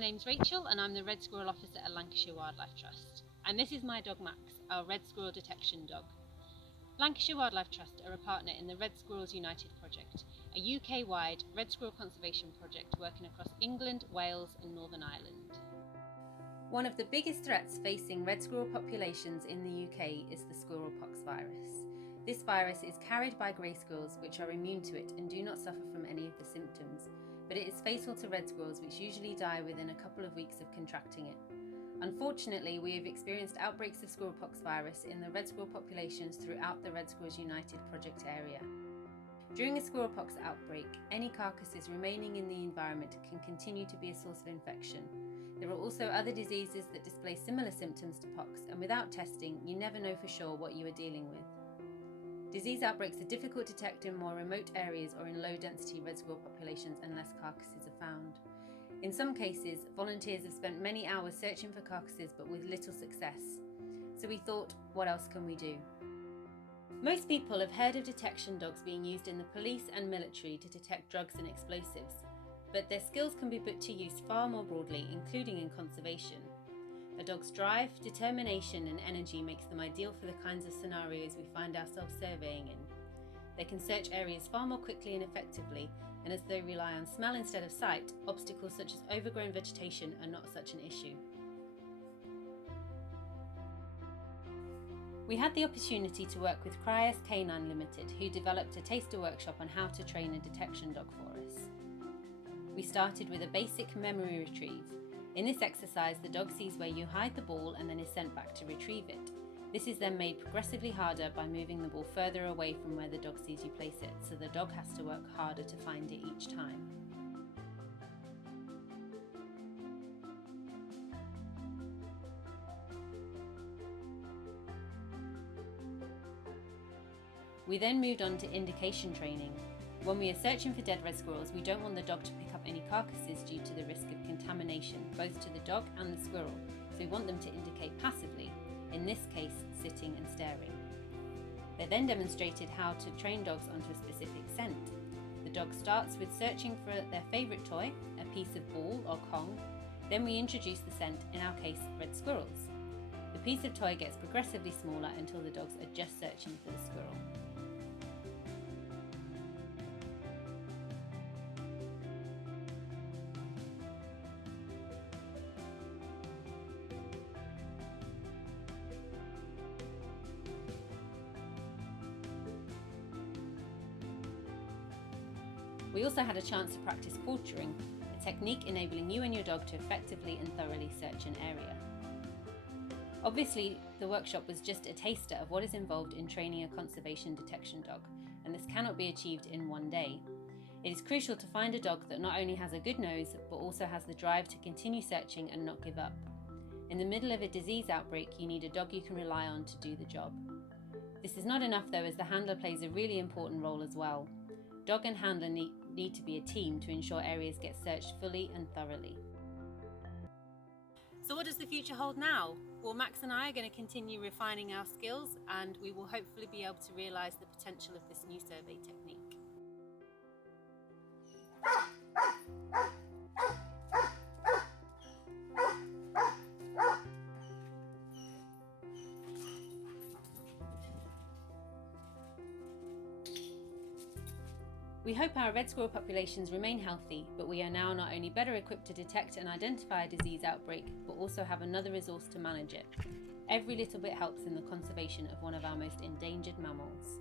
My name's Rachel and I'm the Red Squirrel Officer at Lancashire Wildlife Trust. And this is my dog Max, our Red Squirrel Detection Dog. Lancashire Wildlife Trust are a partner in the Red Squirrels United project, a UK-wide red squirrel conservation project working across England, Wales and Northern Ireland. One of the biggest threats facing red squirrel populations in the UK is the squirrelpox virus. This virus is carried by grey squirrels, which are immune to it and do not suffer from any of the symptoms, but it is fatal to red squirrels, which usually die within a couple of weeks of contracting it. Unfortunately, we have experienced outbreaks of squirrelpox virus in the red squirrel populations throughout the Red Squirrels United project area. During a squirrelpox outbreak, any carcasses remaining in the environment can continue to be a source of infection. There are also other diseases that display similar symptoms to pox, and without testing, you never know for sure what you are dealing with. Disease outbreaks are difficult to detect in more remote areas or in low-density red squirrel populations unless carcasses are found. In some cases, volunteers have spent many hours searching for carcasses but with little success. So we thought, what else can we do? Most people have heard of detection dogs being used in the police and military to detect drugs and explosives, but their skills can be put to use far more broadly, including in conservation. A dog's drive, determination and energy makes them ideal for the kinds of scenarios we find ourselves surveying in. They can search areas far more quickly and effectively, and as they rely on smell instead of sight, obstacles such as overgrown vegetation are not such an issue. We had the opportunity to work with Kyrus Ltd, who developed a taster workshop on how to train a detection dog for us. We started with a basic memory retrieve. In this exercise, the dog sees where you hide the ball and then is sent back to retrieve it. This is then made progressively harder by moving the ball further away from where the dog sees you place it, so the dog has to work harder to find it each time. We then moved on to indication training. When we are searching for dead red squirrels, we don't want the dog to pick up any carcasses due to the risk of contamination, both to the dog and the squirrel, so we want them to indicate passively, in this case sitting and staring. They then demonstrated how to train dogs onto a specific scent. The dog starts with searching for their favourite toy, a piece of ball or Kong, then we introduce the scent, in our case red squirrels. The piece of toy gets progressively smaller until the dogs are just searching for the squirrel. We also had a chance to practice quartering, a technique enabling you and your dog to effectively and thoroughly search an area. Obviously, the workshop was just a taster of what is involved in training a conservation detection dog, and this cannot be achieved in one day. It is crucial to find a dog that not only has a good nose, but also has the drive to continue searching and not give up. In the middle of a disease outbreak, you need a dog you can rely on to do the job. This is not enough though, as the handler plays a really important role as well. Dog and handler need to be a team to ensure areas get searched fully and thoroughly. So what does the future hold now? Well, Max and I are going to continue refining our skills, and we will hopefully be able to realise the potential of this new survey technique. We hope our red squirrel populations remain healthy, but we are now not only better equipped to detect and identify a disease outbreak, but also have another resource to manage it. Every little bit helps in the conservation of one of our most endangered mammals.